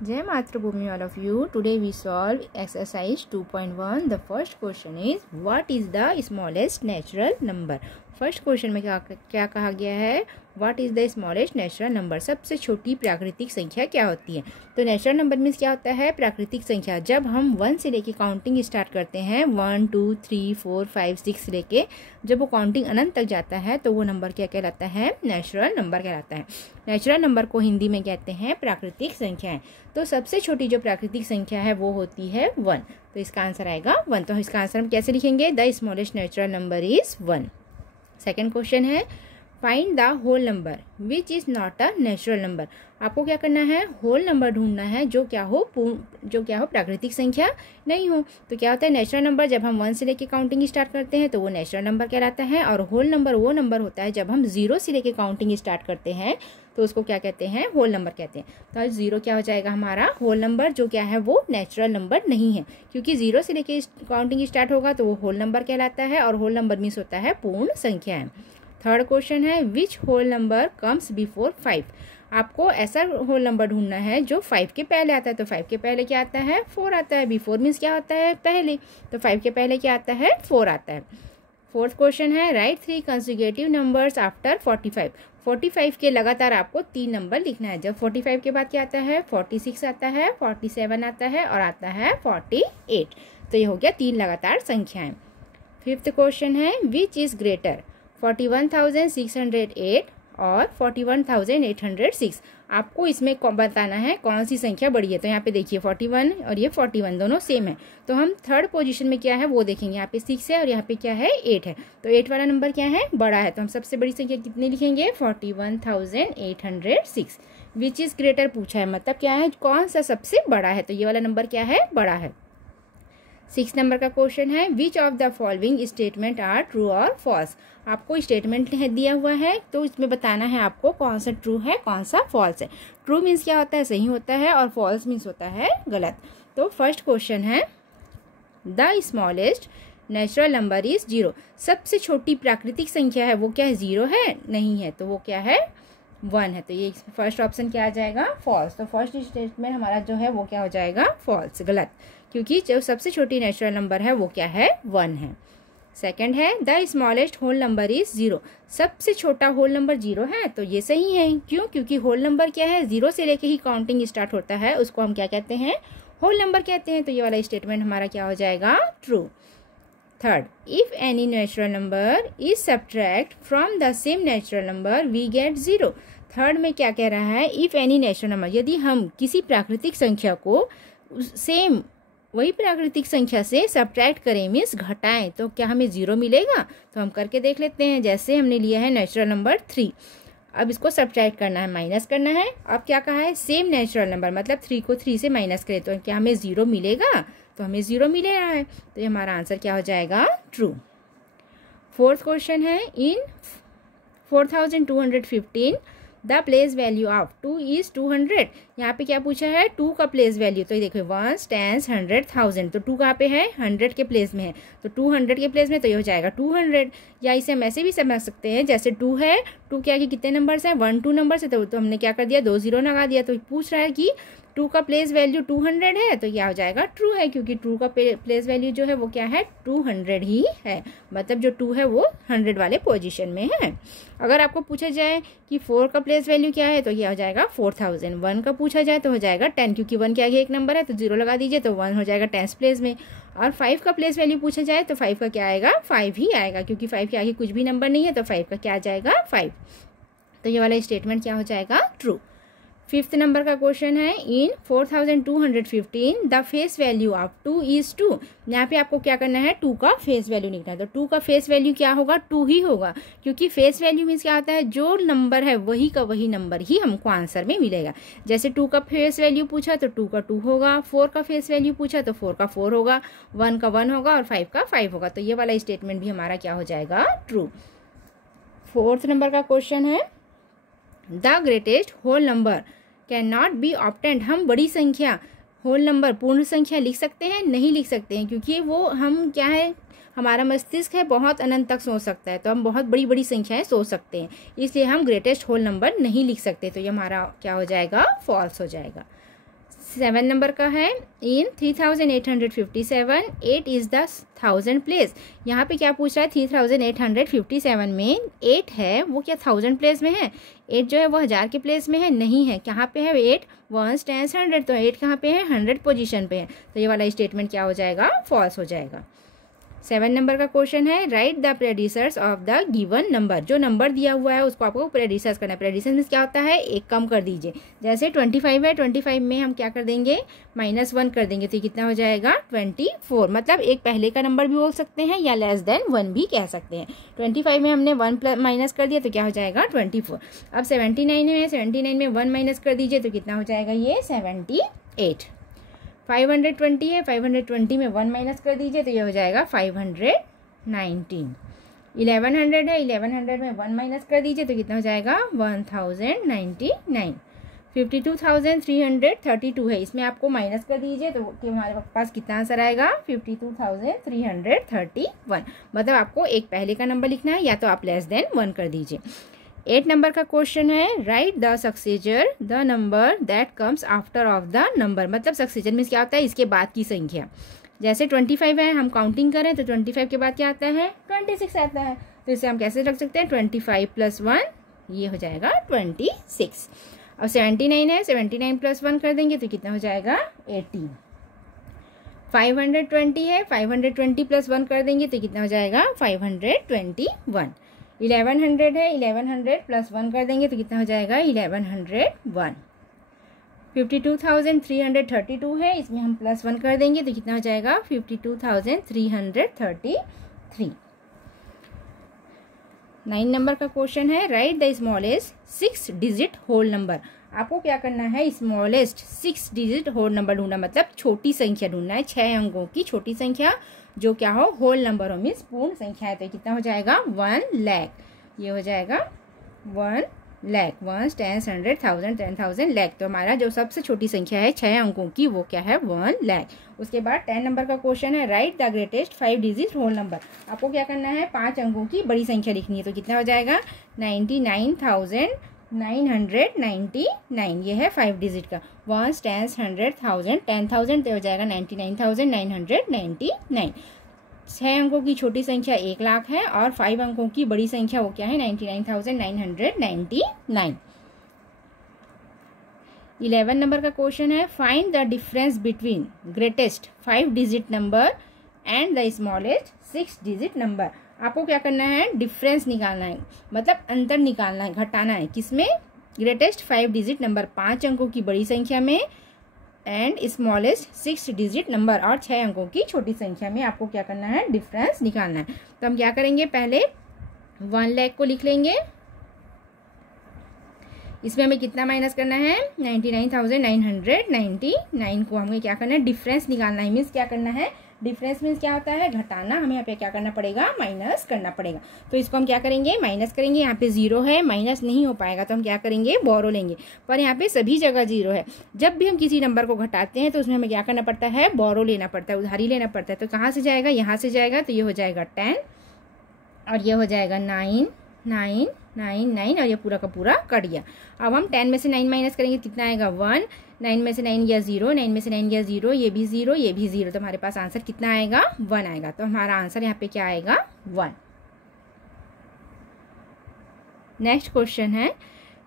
Jai Matrabhumi all of you. Today we solve exercise 2.1. The first question is what is the smallest natural number? First question में क्या कहा गया है? What is the smallest natural number? सबसे छोटी प्राकृतिक संख्या क्या होती है? तो नेचुरल नंबर मीन्स क्या होता है? प्राकृतिक संख्या। जब हम 1 से लेके काउंटिंग स्टार्ट करते हैं 1 2 3 4 5 6 से लेके जब वो काउंटिंग अनंत तक जाता है तो वो नंबर क्या कहलाता है? नेचुरल नंबर कहलाता है। नेचुरल नंबर को हिंदी में कहते हैं प्राकृतिक संख्याएं। तो सबसे छोटी जो प्राकृतिक संख्या है वो होती है 1। तो इसका आंसर आएगा 1। तो इसका आंसर हम कैसे लिखेंगे? The smallest natural number is 1। Second question है find the whole number which is not a natural number. आपको क्या करना है? होल नंबर ढूंढना है जो क्या हो प्राकृतिक संख्या नहीं हो। तो क्या होता है? नेचुरल नंबर जब हम 1 से लेके काउंटिंग स्टार्ट करते हैं तो वो नेचुरल नंबर कहलाता है, और होल नंबर वो नंबर होता है जब हम 0 से लेके काउंटिंग स्टार्ट करते हैं तो उसको क्या कहते हैं? होल नंबर कहते हैं। तो 0 क्या हो जाएगा हमारा? होल नंबर जो क्या है वो नेचुरल नंबर नहीं है, क्योंकि 0 से लेके काउंटिंग स्टार्ट होगा तो वो होल नंबर कहलाता है, और होल नंबर मीन्स होता है पूर्ण संख्याएं। थर्ड क्वेश्चन है which whole number comes before 5। आपको ऐसा होल नंबर ढूंढना है जो 5 के पहले आता है। तो 5 के पहले क्या आता है? 4 आता है। बिफोर मीन्स क्या होता है? पहले। तो 5 के पहले क्या आता है? 4 आता है। फोर्थ क्वेश्चन है राइट 3 कंसेक्यूटिव नंबर्स आफ्टर 45। 45 के लगातार आपको 3 नंबर लिखना है। जब 45 के बाद क्या आता है? 46 आता है, 47 आता है और आता है 48। तो ये हो गया 3 लगातार संख्याएं। फिफ्थ क्वेश्चन है विच इज़ ग्रेटर 41,608 और 41,806। आपको इसमें बताना है कौन सी संख्या बड़ी है। तो यहाँ पे देखिए 41 और ये 41 दोनों सेम है, तो हम थर्ड पोजीशन में क्या है वो देखेंगे। यहाँ पे 6 है और यहाँ पे क्या है? 8 है। तो 8 वाला नंबर क्या है? बड़ा है। तो हम सबसे बड़ी संख्या कितनी लिखेंगे? 41,806। विच इज़ ग्रेटर पूछा है, मतलब क्या है? कौन सा सबसे बड़ा है? तो ये वाला नंबर क्या है? बड़ा है। 6 नंबर का क्वेश्चन है which of the following statement are true और फॉल्स। आपको स्टेटमेंट दिया हुआ है तो इसमें बताना है आपको कौन सा ट्रू है कौन सा फॉल्स है। ट्रू मीन्स क्या होता है? सही होता है, और फॉल्स मीन्स होता है गलत। तो फर्स्ट क्वेश्चन है the smallest natural number is 0। सबसे छोटी प्राकृतिक संख्या है वो क्या है? 0 है? नहीं है। तो वो क्या है? 1 है। तो ये फर्स्ट ऑप्शन क्या आ जाएगा? फॉल्स। तो फर्स्ट स्टेटमेंट हमारा जो है वो क्या हो जाएगा? फॉल्स, गलत, क्योंकि जो सबसे छोटी नेचुरल नंबर है वो क्या है? 1 है। सेकंड है the smallest whole number is 0। सबसे छोटा होल नंबर 0 है, तो ये सही है। क्यों? क्योंकि होल नंबर क्या है? 0 से लेके ही काउंटिंग स्टार्ट होता है, उसको हम क्या कहते हैं? होल नंबर कहते हैं। तो ये वाला स्टेटमेंट हमारा क्या हो जाएगा? True. Third if any natural number is subtract from the same natural number we get 0। Third में क्या कह रहा है? इफ एनी नेचुरल नंबर, यदि हम किसी प्राकृतिक संख्या को सेम वही प्राकृतिक संख्या से सब्ट्रैक्ट करें मीन्स घटाएं, तो क्या हमें 0 मिलेगा? तो हम करके देख लेते हैं। जैसे हमने लिया है नेचुरल नंबर 3, अब इसको सब्ट्रैक्ट करना है, माइनस करना है। अब क्या कहा है? सेम नेचुरल नंबर, मतलब 3 को 3 से माइनस करें तो क्या हमें 0 मिलेगा? तो हमें 0 मिले रहा है। तो ये हमारा आंसर क्या हो जाएगा? ट्रू। फोर्थ क्वेश्चन है इन 4215 the place value of 2 is 200। यहाँ पे क्या पूछा है? 2 का प्लेस वैल्यू। तो ये देखो 1 10 100 1000। तो 2 कहाँ पे है? 100 के प्लेस में है। तो 200 के प्लेस में, तो ये हो जाएगा 200। या इसे हम ऐसे भी समझ सकते हैं, जैसे 2 है, 2 के आगे कितने नंबर्स हैं? 1 2 नंबर्स है। तो हमने क्या कर दिया? 2 0 लगा दिया। तो पूछ रहा है कि 2 का प्लेस वैल्यू 200 है, तो क्या हो जाएगा? ट्रू है, क्योंकि 2 का प्लेस वैल्यू जो है वो क्या है? 200 ही है। मतलब जो 2 है वो 100 वाले पोजीशन में है। अगर आपको पूछा जाए कि 4 का प्लेस वैल्यू क्या है, तो क्या हो जाएगा? 4000। 1 का पूछा जाए तो हो जाएगा 10, क्योंकि 1 के आगे एक नंबर है तो 0 लगा दीजिए, तो 1 हो जाएगा 10th प्लेस में। और 5 का प्लेस वैल्यू पूछा जाए तो 5 का क्या आएगा? 5 ही आएगा, क्योंकि 5 के आगे कुछ भी नंबर नहीं है, तो 5 का क्या आ जाएगा? 5। तो ये वाला स्टेटमेंट क्या हो जाएगा? ट्रू। फिफ्थ नंबर का क्वेश्चन है इन 4215 the face value of 2 is 2। यहाँ पे आपको क्या करना है? 2 का फेस वैल्यू लिखना है। तो 2 का फेस वैल्यू क्या होगा? 2 ही होगा, क्योंकि फेस वैल्यू मीन्स क्या होता है? जो नंबर है वही का वही नंबर ही हमको आंसर में मिलेगा। जैसे 2 का फेस वैल्यू पूछा तो 2 का 2 होगा, 4 का फेस वैल्यू पूछा तो 4 का 4 होगा, 1 का 1 होगा और 5 का 5 होगा। तो ये वाला स्टेटमेंट भी हमारा क्या हो जाएगा? ट्रू। फोर्थ नंबर का क्वेश्चन है the greatest whole number can not be obtained. हम बड़ी संख्या होल नंबर पूर्ण संख्या लिख सकते हैं? नहीं लिख सकते हैं, क्योंकि वो हम क्या है? हमारा मस्तिष्क है बहुत अनंत तक सोच सकता है, तो हम बहुत बड़ी बड़ी संख्याएं सोच सकते हैं, इसलिए हम ग्रेटेस्ट होल नंबर नहीं लिख सकते। तो ये हमारा क्या हो जाएगा? फॉल्स हो जाएगा। 7 नंबर का है इन 3857 8 इज़ द 1000 प्लेस। यहाँ पे क्या पूछ रहा है 3857 में 8 है वो क्या 1000 प्लेस में है? 8 जो है वो 1000 के प्लेस में है, नहीं है। कहाँ पे है 8 1s 10s 100, तो 8 कहाँ पे है 100 पोजीशन पे है, तो ये वाला स्टेटमेंट क्या हो जाएगा फॉल्स हो जाएगा। 7 नंबर का क्वेश्चन है write the predecessors of the given number. जो नंबर दिया हुआ है उसको आपको प्रेडिसर्स करना है। प्रेडिसर्स मीन्स क्या होता है एक कम कर दीजिए। जैसे 25 है, 25 में हम क्या कर देंगे -1 कर देंगे, तो कितना हो जाएगा 24। मतलब एक पहले का नंबर भी बोल सकते हैं या लेस देन 1 भी कह सकते हैं। 25 में हमने 1 माइनस कर दिया तो क्या हो जाएगा 24। अब 79 है, 79 में 1 माइनस कर दीजिए तो कितना हो जाएगा ये 78। 520 है, 520 में 1 माइनस कर दीजिए तो ये हो जाएगा 519। 1100 है, 1100 में 1 माइनस कर दीजिए तो कितना हो जाएगा 1099। 52,332 है, इसमें आपको माइनस कर दीजिए तो कि हमारे पास कितना आंसर आएगा 52,331। मतलब आपको एक पहले का नंबर लिखना है या तो आप लेस देन 1 कर दीजिए। 8 नंबर का क्वेश्चन है write the successor the number that comes after of the number. मतलब सक्सेसर मीन्स क्या होता है इसके बाद की संख्या। जैसे 25 है, हम काउंटिंग करें तो 25 के बाद क्या आता है 26 आता है, तो इसे हम कैसे रख सकते हैं 25 + 1 ये हो जाएगा 26। और 79 है, 79 + 1 कर देंगे तो कितना हो जाएगा 80। 520 है, 520 + 1 कर देंगे तो कितना हो जाएगा 521। 1100 है, 1100 + 1 कर देंगे तो कितना हो जाएगा 1101। 52,332 है, इसमें हम +1 कर देंगे तो कितना हो जाएगा 52,333। 9 नंबर का क्वेश्चन है write the smallest 6 digit whole number. आपको क्या करना है स्मॉलेस्ट 6 डिजिट होल नंबर ढूंढना, मतलब छोटी संख्या ढूंढना है, 6 अंकों की छोटी संख्या जो क्या हो होल नंबर हो मीन्स पूर्ण संख्या है। तो कितना हो जाएगा 1 लाख, ये हो जाएगा 1 लाख। 1s 10s 100 1000 10,000 lakh. तो हमारा जो सबसे छोटी संख्या है 6 अंकों की वो क्या है 1 लाख। उसके बाद 10 नंबर का क्वेश्चन है write the greatest 5 digit whole number. आपको क्या करना है 5 अंकों की बड़ी संख्या लिखनी है, तो कितना हो जाएगा 99,999, ये है 5 डिजिट का। 1s 10s 100 1000 10,000 तो हो जाएगा 99,999। 6 अंकों की छोटी संख्या 1 लाख है और 5 अंकों की बड़ी संख्या वो क्या है 99,999। 11 नंबर का क्वेश्चन है find the difference between greatest 5 digit number and the smallest 6 digit number. आपको क्या करना है डिफरेंस निकालना है, मतलब अंतर निकालना है, घटाना है। किसमें ग्रेटेस्ट 5 डिजिट नंबर 5 अंकों की बड़ी संख्या में एंड स्मॉलेस्ट 6 डिजिट नंबर और 6 अंकों की छोटी संख्या में आपको क्या करना है डिफरेंस निकालना है। तो हम क्या करेंगे पहले 1 लाख को लिख लेंगे, इसमें हमें कितना माइनस करना है 99,999 को हमें क्या करना है डिफरेंस निकालना है। मीन्स क्या करना है डिफरेंस मीन्स क्या होता है घटाना, हमें यहाँ पे क्या करना पड़ेगा माइनस करना पड़ेगा। तो इसको हम क्या करेंगे माइनस करेंगे, यहाँ पे 0 है माइनस नहीं हो पाएगा तो हम क्या करेंगे बोरो लेंगे, पर यहाँ पे सभी जगह 0 है। जब भी हम किसी नंबर को घटाते हैं तो उसमें हमें क्या करना पड़ता है बोरो लेना पड़ता है, उधारी लेना पड़ता है। तो कहाँ से जाएगा यहाँ से जाएगा, तो ये हो जाएगा 10 और ये हो जाएगा 9 9 9 9 और ये पूरा का पूरा कट गया। अब हम 10 में से 9 माइनस करेंगे कितना आएगा 1, 9 में से 9 गया 0, 9 में से 9 गया 0, ये भी 0 ये भी 0, तो हमारे पास आंसर कितना आएगा 1 आएगा। तो हमारा आंसर यहाँ पे क्या आएगा 1। नेक्स्ट क्वेश्चन है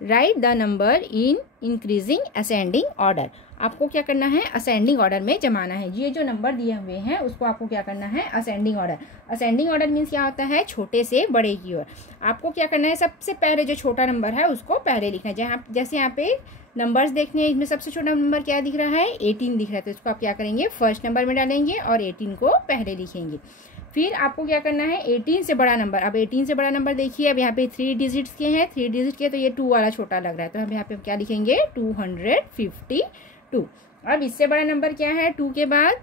write the number in increasing ascending order. आपको क्या करना है असेंडिंग ऑर्डर में जमाना है। ये जो नंबर दिए हुए हैं उसको आपको क्या करना है ascending order. Ascending order means क्या होता है छोटे से बड़े की ओर। आपको क्या करना है सबसे पहले जो छोटा नंबर है उसको पहले लिखना है। जैसे यहाँ पे नंबर्स देखने हैं, इसमें सबसे छोटा नंबर क्या दिख रहा है 18 दिख रहा है, तो इसको आप क्या करेंगे फर्स्ट नंबर में डालेंगे और 18 को पहले लिखेंगे। फिर आपको क्या करना है 18 से बड़ा नंबर। अब 18 से बड़ा नंबर देखिए, अब यहाँ पे 3 डिजिट्स के हैं, 3 डिजिट के तो ये 2 वाला छोटा लग रहा है, तो हम यहाँ पे क्या लिखेंगे 252। अब इससे बड़ा नंबर क्या है 2 के बाद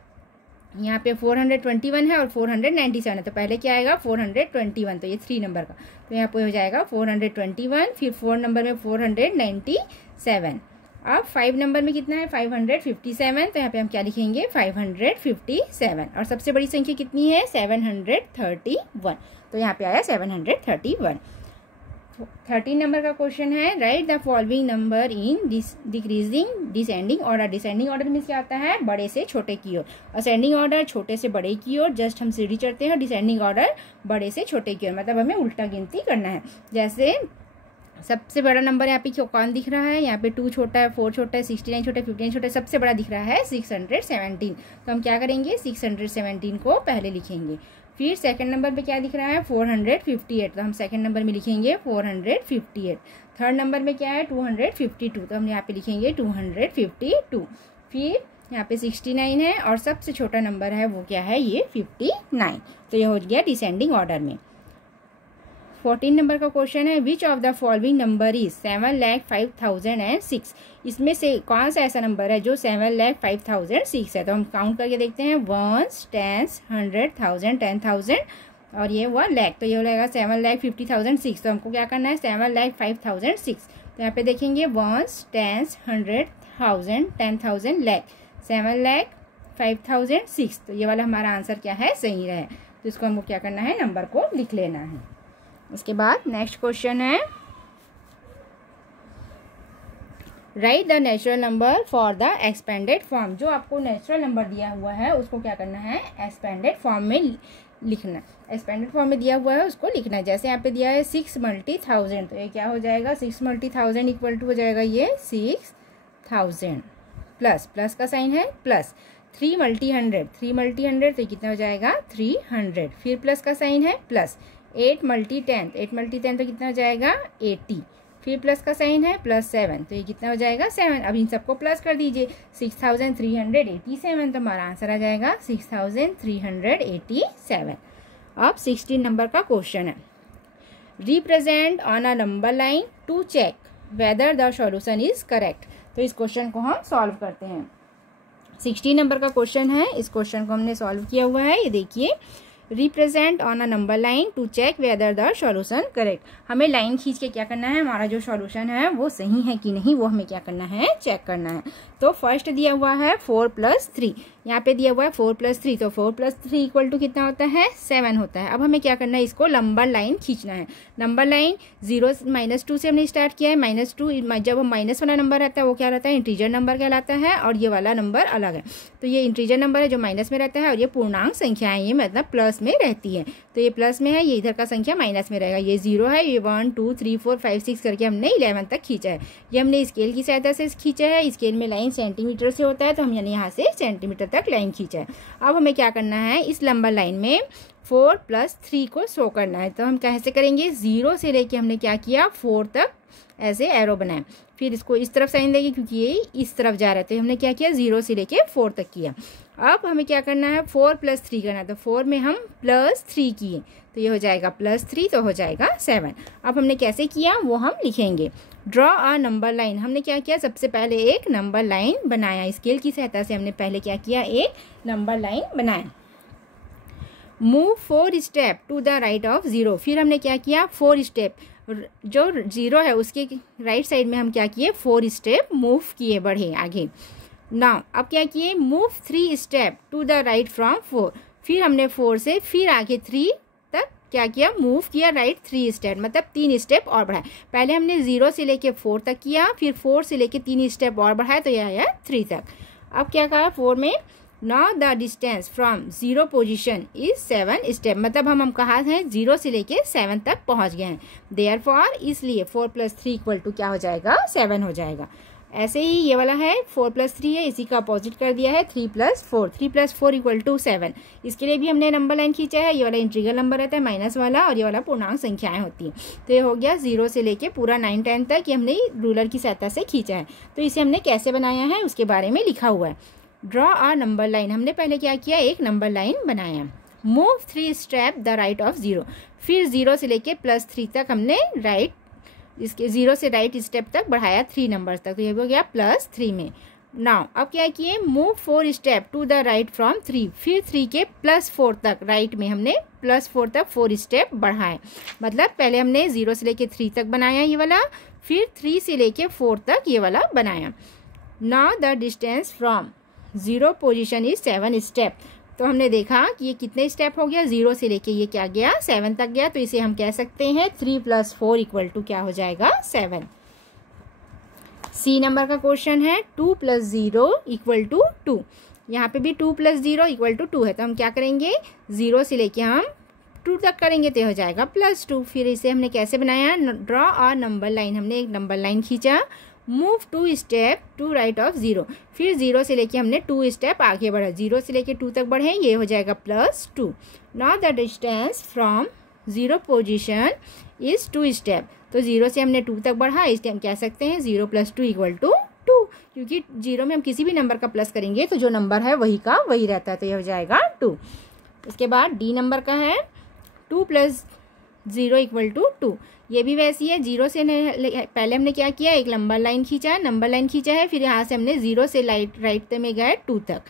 यहाँ पे 421 है और 497 है, तो पहले क्या आएगा 421, तो ये 3 नंबर का, तो यहाँ पे हो जाएगा 421। फिर 4 नंबर में 497। अब 5 नंबर में कितना है 557, तो यहाँ पे हम क्या लिखेंगे 557। और सबसे बड़ी संख्या कितनी है 731, तो यहाँ पे आया 731। 13 नंबर का क्वेश्चन है, write the following number in decreasing descending order. Descending order means क्या होता है, बड़े से छोटे की ओर। असेंडिंग ऑर्डर छोटे से बड़े की ओर, जस्ट हम सीढ़ी चढ़ते हैं। और डिसेंडिंग ऑर्डर बड़े से छोटे की ओर, मतलब हमें उल्टा गिनती करना है। जैसे सबसे बड़ा नंबर यहाँ पे कौन दिख रहा है, यहाँ पे 2 छोटा है, 4 छोटा है, 69 छोटा है, 59 छोटा है, सबसे बड़ा दिख रहा है 617। तो हम क्या करेंगे, 617 को पहले लिखेंगे। फिर सेकंड नंबर पे क्या दिख रहा है, 458, तो हम सेकंड नंबर में लिखेंगे 458। थर्ड नंबर में क्या है, 252, तो हम यहाँ पे लिखेंगे 252। फिर यहाँ पे 69 है और सबसे छोटा नंबर है वो क्या है, ये 59। तो ये हो गया डिसेंडिंग ऑर्डर में। 14 नंबर का क्वेश्चन है, which of the following number is 7,05,006। इसमें से कौन सा ऐसा नंबर है जो 7,05,006 है। तो हम काउंट करके देखते हैं, 1s, 10s, 100, 1000, 10,000 और ये हुआ लैख। तो ये हो जाएगा 7,50,006। तो हमको क्या करना है, 7,05,006। तो यहाँ पे देखेंगे 1s, 10s, 100, 1000, 10,000, लैख, 7,05,006। तो ये वाला हमारा आंसर क्या है, सही है। तो इसको हमको क्या करना है, नंबर को लिख लेना है। उसके बाद नेक्स्ट क्वेश्चन है, write the natural number for the expanded form. जो आपको नेचुरल नंबर दिया हुआ है उसको क्या करना है, एक्सपेंडेड फॉर्म में लिखना। एक्सपेंडेड फॉर्म में दिया हुआ है उसको लिखना है। जैसे यहाँ पे दिया है 6 × 1000, तो ये क्या हो जाएगा, 6 × 1000 इक्वल टू हो जाएगा ये 6000 प्लस का साइन है प्लस। 3 × 100, 3 × 100 तो कितना हो जाएगा 300। फिर प्लस का साइन है प्लस। 8 × 10, 8 × 10 तो कितना हो जाएगा 80। फिर प्लस का साइन है +7, तो ये कितना हो जाएगा 7। अब इन सबको प्लस कर दीजिए, 6387। तो हमारा आंसर आ जाएगा 6387। अब 16 नंबर का क्वेश्चन है, represent on a number line to check whether the solution is correct. तो इस क्वेश्चन को हम सॉल्व करते हैं। 16 नंबर का क्वेश्चन है, इस क्वेश्चन को हमने सॉल्व किया हुआ है। ये देखिए, represent on a number line to check whether the solution correct. हमें लाइन खींच के क्या करना है, हमारा जो सॉल्यूशन है वो सही है कि नहीं वो हमें क्या करना है, चेक करना है। तो फर्स्ट दिया हुआ है 4 + 3, यहाँ पे दिया हुआ है 4 + 3, तो 4 + 3 इक्वल टू कितना होता है 7 होता है। अब हमें क्या करना है, इसको नंबर लाइन खींचना है। नंबर लाइन 0 -2 से हमने स्टार्ट किया है। -2 जब वो माइनस वाला नंबर रहता है वो क्या रहता है, इंटीजर नंबर कहलाता है, और ये वाला नंबर अलग है। तो ये इंटीजर नंबर है जो माइनस में रहता है, और ये पूर्णांक संख्या है, ये मतलब प्लस में रहती है। तो ये प्लस में है, ये इधर का संख्या माइनस में रहेगा। ये 0 है, ये 1 2 3 4 5 6 करके हमने 11 तक खींचा है। ये हमने स्केल की सहायता से खींचा है। स्केल में लाइन सेंटीमीटर से होता है, तो हम यानी यहाँ से सेंटीमीटर तक लाइन खींचा है। अब हमें क्या करना है, इस नंबर लाइन में 4 + 3 को शो करना है। तो हम कैसे करेंगे, 0 से लेके हमने क्या किया 4 तक ऐसे एरो बनाए। फिर इसको इस तरफ साइन देंगे क्योंकि ये इस तरफ जा रहे थे। हमने क्या किया, 0 से लेके 4 तक किया। अब हमें क्या करना है, 4 + 3 करना है। तो 4 में हम +3 किए, तो ये हो जाएगा +3, तो हो जाएगा 7। अब हमने कैसे किया वो हम लिखेंगे। ड्रॉ अ नंबर लाइन, हमने क्या किया, सबसे पहले एक नंबर लाइन बनाया। स्केल की सहायता से हमने पहले क्या किया, एक नंबर लाइन बनाया। Move 4 step to the right of 0, फिर हमने क्या किया 4 स्टेप, जो 0 है उसके राइट साइड में हम क्या किए 4 स्टेप मूव किए, बढ़े आगे। नाउ अब क्या किए, move 3 step to the right from 4, फिर हमने 4 से फिर आगे 3 तक क्या किया, मूव किया राइट 3 स्टेप, मतलब 3 स्टेप और बढ़ाए। पहले हमने 0 से लेके 4 तक किया, फिर 4 से लेके 3 स्टेप और बढ़ाया, तो यह आया 3 तक। अब क्या कहा 4 में, now the distance from 0 position is 7 step, मतलब हम कहाँ हैं 0 से लेके 7 तक पहुँच गए हैं। देयरफॉर इसलिए 4 + 3 इक्वल टू क्या हो जाएगा 7 हो जाएगा। ऐसे ही ये वाला है 4 + 3 है, इसी का अपोजिट कर दिया है 3 + 4, 3 + 4 इक्वल टू 7। इसके लिए भी हमने नंबर लाइन खींचा है। ये वाला इंटीग्रल नंबर रहता है माइनस वाला, और ये वाला पूर्णांक संख्याएं होती हैं। तो ये हो गया 0 से लेके पूरा 9 10 तक, ये हमने रूलर की सहायता से खींचा है। तो इसे हमने कैसे बनाया है उसके बारे में लिखा हुआ है। ड्रॉ अ नंबर लाइन, हमने पहले क्या किया, एक नंबर लाइन बनाया। Move 3 step the right of 0, फिर 0 से लेके +3 तक हमने राइट, इसके 0 से राइट स्टेप तक बढ़ाया 3 नंबर तक, तो ये हो गया +3 में। नाउ अब क्या किए, move 4 step to the right from 3, फिर 3 के +4 तक राइट में हमने +4 तक 4 स्टेप बढ़ाए। मतलब पहले हमने 0 से लेके 3 तक बनाया ये वाला, फिर 3 से लेके 4 तक ये वाला बनाया। Now the distance from 0 position is 7 step, तो हमने देखा कि ये कितने स्टेप हो गया, 0 से लेके ये क्या गया 7 तक गया। तो इसे हम कह सकते हैं 3 + 4 इक्वल टू क्या हो जाएगा 7। सी नंबर का क्वेश्चन है 2 + 0 इक्वल टू 2। यहाँ पे भी 2 + 0 इक्वल टू 2 है, तो हम क्या करेंगे 0 से लेके हम 2 तक करेंगे तो हो जाएगा +2। फिर इसे हमने कैसे बनाया, ड्रॉ अ नंबर लाइन, हमने एक नंबर लाइन खींचा। Move 2 step to right of 0, फिर 0 से लेके हमने 2 स्टेप आगे बढ़ा, 0 से लेके 2 तक बढ़े, ये हो जाएगा +2। Now the distance from 0 position is 2 step, तो 0 से हमने 2 तक बढ़ा, इस टाइम कह सकते हैं 0 + 2 इक्वल टू 2, क्योंकि 0 में हम किसी भी नंबर का प्लस करेंगे तो जो नंबर है वही का वही रहता है, तो ये हो जाएगा 2। इसके बाद डी नंबर का है 2 + 0 इक्वल टू 2। ये भी वैसी है, 0 से पहले हमने क्या किया, एक नंबर लाइन खींचा है, फिर यहाँ से हमने 0 से राइट में गए 2 तक,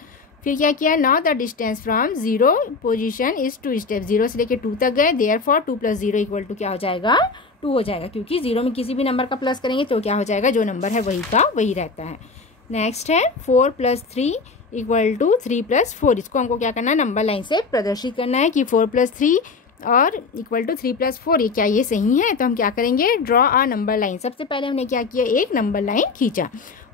फिर क्या किया, now the distance from 0 position is 2 step, 0 से लेके 2 तक गए, देयरफॉर 2 + 0 इक्वल टू क्या हो जाएगा 2 हो जाएगा, क्योंकि 0 में किसी भी नंबर का प्लस करेंगे तो क्या हो जाएगा, जो नंबर है वही का वही रहता है। नेक्स्ट है 4 + 3 इक्वल टू 3 + 4। इसको हमको क्या करना है, नंबर लाइन से प्रदर्शित करना है कि 4 + 3 और इक्वल टू 3 + 4, ये क्या ये सही है। तो हम क्या करेंगे, ड्रॉ अ नंबर लाइन। सबसे पहले हमने क्या किया, एक नंबर लाइन खींचा।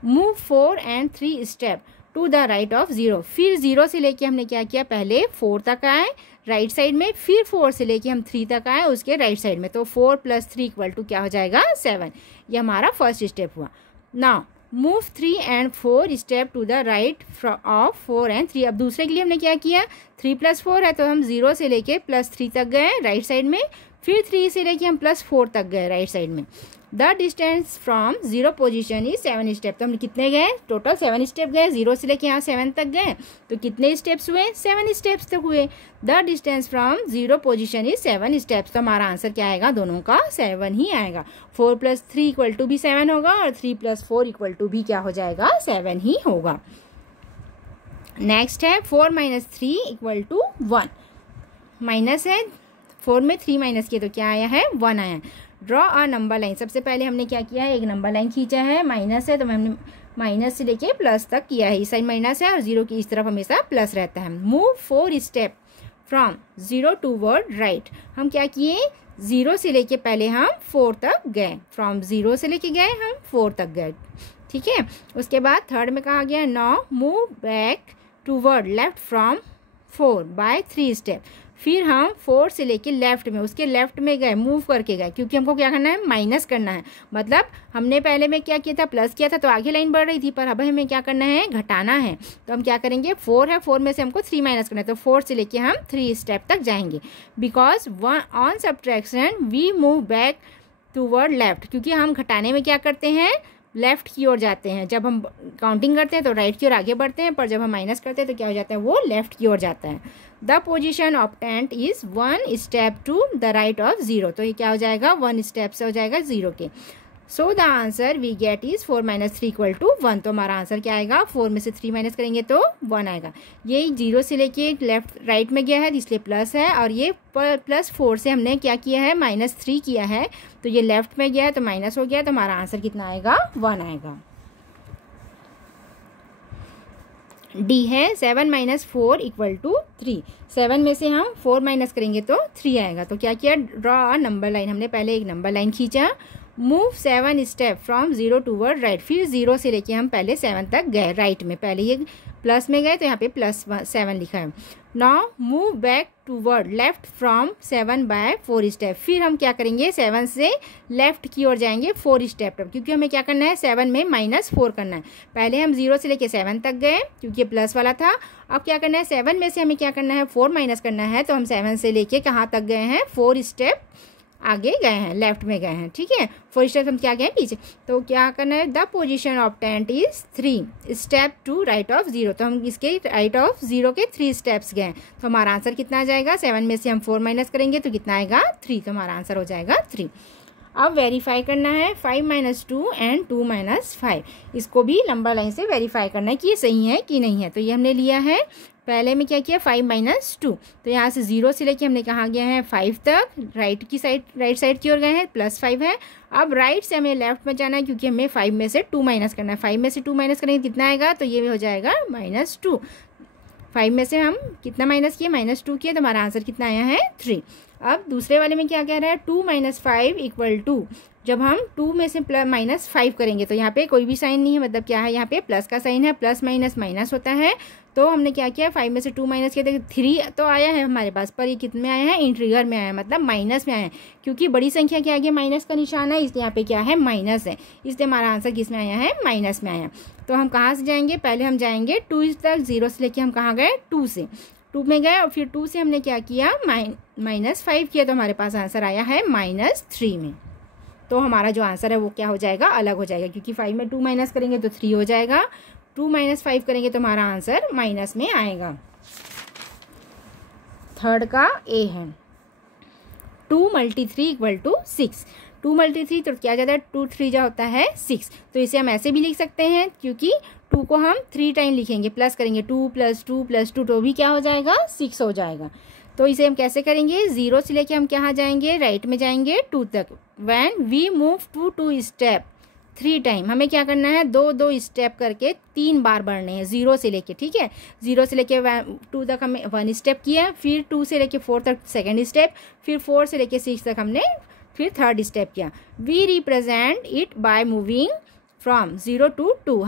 Move 4 and 3 step to the right of 0, फिर 0 से लेके हमने क्या किया, पहले 4 तक आए राइट साइड में, फिर 4 से लेके हम 3 तक आए उसके राइट साइड में, तो 4 + 3 इक्वल टू क्या हो जाएगा 7। ये हमारा फर्स्ट स्टेप हुआ। Now move 3 and 4 step to the right of 4 and 3। अब दूसरे के लिए हमने क्या किया, 3 + 4 है तो हम 0 से लेके +3 तक गए राइट साइड में, फिर 3 से लेके हम +4 तक गए राइट साइड में। The distance from 0 position is 7 step, तो हम कितने गए, टोटल 7 स्टेप गए, 0 से लेके यहाँ 7 तक गए, तो कितने स्टेप्स हुए, 7 स्टेप्स तक हुए। The distance from 0 position is 7 steps, तो हमारा आंसर क्या आएगा, दोनों का 7 ही आएगा। 4 + 3 इक्वल टू भी 7 होगा और 3 + 4 इक्वल टू भी क्या हो जाएगा 7 ही होगा। नेक्स्ट है 4 - 3 इक्वल टू 1। माइनस है, 4 में 3 माइनस किया तो क्या आया है 1 आया। ड्रॉ अ नंबर लाइन, सबसे पहले हमने क्या किया है, एक नंबर लाइन खींचा है, माइनस है तो हमने माइनस से लेके प्लस तक किया है, इस साइड माइनस है और 0 की इस तरफ हमेशा प्लस रहता है। Move 4 step from 0 toward right, हम क्या किए, 0 से लेके पहले हम 4 तक गए, फ्रॉम 0 से लेके गए हम 4 तक गए, ठीक है। उसके बाद थर्ड में कहा गया now move back toward left from 4 by 3 step, फिर हम 4 से लेके लेफ्ट में उसके लेफ्ट में गए, मूव करके गए, क्योंकि हमको क्या करना है, माइनस करना है। मतलब हमने पहले में क्या किया था, प्लस किया था तो आगे लाइन बढ़ रही थी, पर अब हमें क्या करना है, घटाना है। तो हम क्या करेंगे, 4 है, 4 में से हमको 3 माइनस करना है, तो 4 से लेके हम 3 स्टेप तक जाएंगे। Because on subtraction we move back toward left, क्योंकि हम घटाने में क्या करते हैं, लेफ्ट की ओर जाते हैं। जब हम काउंटिंग करते हैं तो राइट की ओर आगे बढ़ते हैं, पर जब हम माइनस करते हैं तो क्या हो जाता है, वो लेफ्ट की ओर जाता है। The position obtained is 1 step to the right of 0, तो ये क्या हो जाएगा, 1 स्टेप से हो जाएगा 0 के। So the answer we get is 4 - 3 equal to 1, तो हमारा आंसर क्या आएगा, 4 में से 3 माइनस करेंगे तो 1 आएगा। ये 0 से लेके लेफ्ट राइट में गया है इसलिए प्लस है, और ये +4 से हमने क्या किया है, -3 किया है, तो ये लेफ्ट में गया है तो माइनस हो गया, तो हमारा आंसर कितना आएगा, 1 आएगा। डी है 7 - 4 इक्वल टू 3। 7 में से हम 4 माइनस करेंगे तो 3 आएगा। तो क्या किया, ड्रॉ अ नंबर लाइन, हमने पहले एक नंबर लाइन खींचा। Move 7 step from 0 toward right, फिर 0 से लेके हम पहले 7 तक गए राइट में, पहले ये प्लस में गए तो यहाँ पे +7 लिखा है। Now move back toward left from 7 by 4 step, फिर हम क्या करेंगे, 7 से लेफ्ट की ओर जाएंगे 4 स्टेप तक, क्योंकि हमें क्या करना है, 7 में -4 करना है। पहले हम 0 से लेके 7 तक गए क्योंकि ये प्लस वाला था, अब क्या करना है, 7 में से हमें क्या करना है, 4 माइनस करना है, तो हम 7 से लेके कहाँ तक गए हैं, 4 स्टेप आगे गए हैं, लेफ्ट में गए हैं, ठीक है। 4 स्टेप हम क्या गए पीछे, तो क्या करना है, the position of tent is 3 step to right of 0, तो हम इसके राइट ऑफ 0 के 3 स्टेप्स गए, तो हमारा आंसर कितना आ जाएगा, 7 में से हम 4 माइनस करेंगे तो कितना आएगा 3, तो हमारा आंसर हो जाएगा 3। अब वेरीफाई करना है 5 - 2 and 2 - 5, इसको भी नंबर लाइन से वेरीफाई करना है कि ये सही है कि नहीं है। तो ये हमने लिया है, पहले में क्या किया, 5 - 2, तो यहाँ से 0 से लेके हमने कहाँ गया है 5 तक, राइट साइड की ओर गए हैं, +5 है। अब राइट से हमें लेफ्ट में जाना है, क्योंकि हमें 5 में से 2 माइनस करना है, 5 में से 2 माइनस करेंगे कितना आएगा, तो ये भी हो जाएगा -2। 5 में से हम कितना माइनस किए, -2 किए, तो हमारा आंसर कितना आया है 3। अब दूसरे वाले में क्या कह रहा है, 2 - 5 = 2। जब हम 2 में से -5 करेंगे तो यहाँ पे कोई भी साइन नहीं है, मतलब क्या है, यहाँ पे प्लस का साइन है, प्लस माइनस माइनस होता है। तो हमने क्या किया, 5 में से 2 माइनस किया, देखिए 3 तो आया है हमारे पास, पर ये कितने में आया है, इंटीग्रल में आया है, मतलब माइनस में आया है, क्योंकि बड़ी संख्या के आगे माइनस का निशान है, इसलिए यहाँ पे क्या है, माइनस है, इसलिए हमारा आंसर किस में आया है, माइनस में आया। तो हम कहाँ से जाएंगे, पहले हम जाएंगे 2 तक, 0 से लेके हम कहाँ गए, 2 से, 2 में गए, और फिर 2 से हमने क्या किया, -5 किया, तो हमारे पास आंसर आया है -3 में। तो हमारा जो आंसर है वो क्या हो जाएगा, अलग हो जाएगा, क्योंकि 5 में 2 माइनस करेंगे तो 3 हो जाएगा, 2 - 5 करेंगे तो हमारा आंसर माइनस में आएगा। थर्ड का ए है, 2 × 3 = 6। 2 × 3 तो क्या जाता है, 2 3 जा होता है 6। तो इसे हम ऐसे भी लिख सकते हैं, क्योंकि 2 को हम 3 टाइम लिखेंगे, प्लस करेंगे, 2 + 2 + 2 तो भी क्या हो जाएगा, 6 हो जाएगा। तो इसे हम कैसे करेंगे, 0 से लेके हम कहाँ जाएंगे, राइट में जाएंगे 2 तक। When we move to 2 step 3 time, हमें क्या करना है, 2 स्टेप करके 3 बार बढ़ने हैं 0 से लेके, ठीक है। 0 से लेके 2 तक हमने 1 स्टेप किया, फिर 2 से लेके 4 तक 2nd स्टेप, फिर 4 से लेके 6 तक हमने फिर 3rd स्टेप किया। We represent it by moving from 0 to 2।